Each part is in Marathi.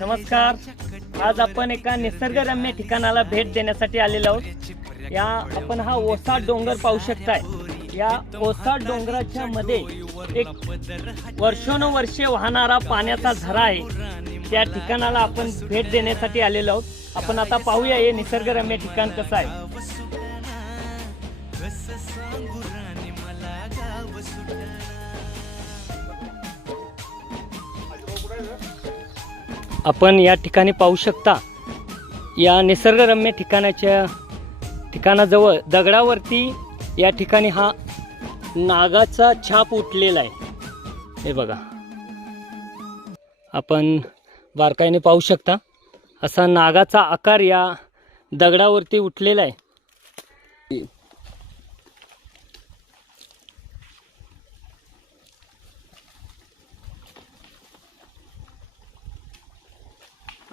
नमस्कार. आज आपण एका निसर्गरम्य ठिकाणाला भेट देण्यासाठी आलेलो आहोत. आपण हा ओसाड डोंगर पाहू शकताय. या ओसाड डोंगराच्या मध्ये एक वर्षोनवर्षे वाहणारा पाण्याचा झरा आहे. त्या ठिकाणाला आपण भेट देण्यासाठी आलेलो आहोत. आपण आता पाहूया हे निसर्गरम्य ठिकाण कसं आहे. आपण या ठिकाणी पाहू शकता. या निसर्गरम्य ठिकाणाजवळ दगडावरती या ठिकाणी हा नागाचा छाप उठलेला आहे. हे बघा, आपण बारकाईने पाहू शकता. असा नागाचा आकार या दगडावरती उठलेला आहे.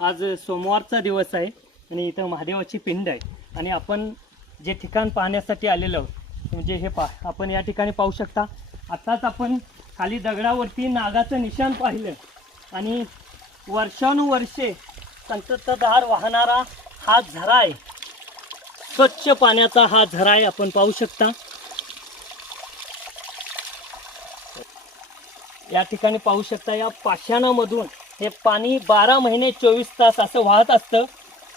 आज सोमवारचा दिवस आहे आणि इथं महादेवाची पिंड आहे. आणि आपण जे ठिकाण पाहण्यासाठी आलेलो आहोत म्हणजे हे आपण या ठिकाणी पाहू शकता. आत्ताच आपण खाली दगडावरती नागाचं निशाण पाहिलं आणि वर्षानुवर्षे संततधार वाहणारा हा झरा आहे. स्वच्छ पाण्याचा हा झरा आहे. आपण पाहू शकता. या ठिकाणी पाहू शकता. या पाषाणामधून हे पाणी 12 महिने 24 तास असं वाहत असतं.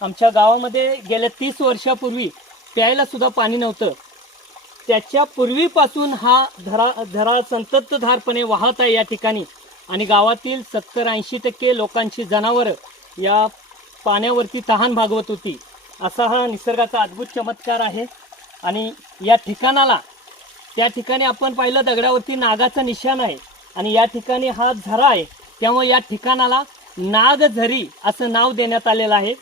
आमच्या गावामध्ये गेल्या 30 वर्षापूर्वी प्यायला सुद्धा पाणी नव्हतं. त्याच्या पूर्वीपासून हा झरा संततधारपणे वाहत आहे या ठिकाणी. आणि गावातील 70-80% लोकांची जनावरं या पाण्यावरती तहान भागवत होती. असा हा निसर्गाचा अद्भुत चमत्कार आहे. आणि या ठिकाणाला त्या ठिकाणी आपण पाहिलं दगडावरती नागाचं निशाण आहे आणि या ठिकाणी हा झरा आहे. त्यामुळे या ठिकाणाला नागझरी असं नाव देण्यात आलेलं आहे.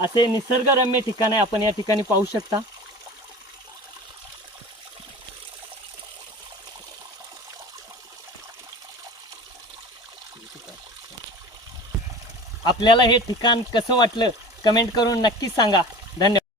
असे निसर्गरम्य ठिकाण आहे. आपण या ठिकाणी पाहू शकता. आपल्याला हे ठिकाण कसं वाटलं कमेंट करून नक्की सांगा.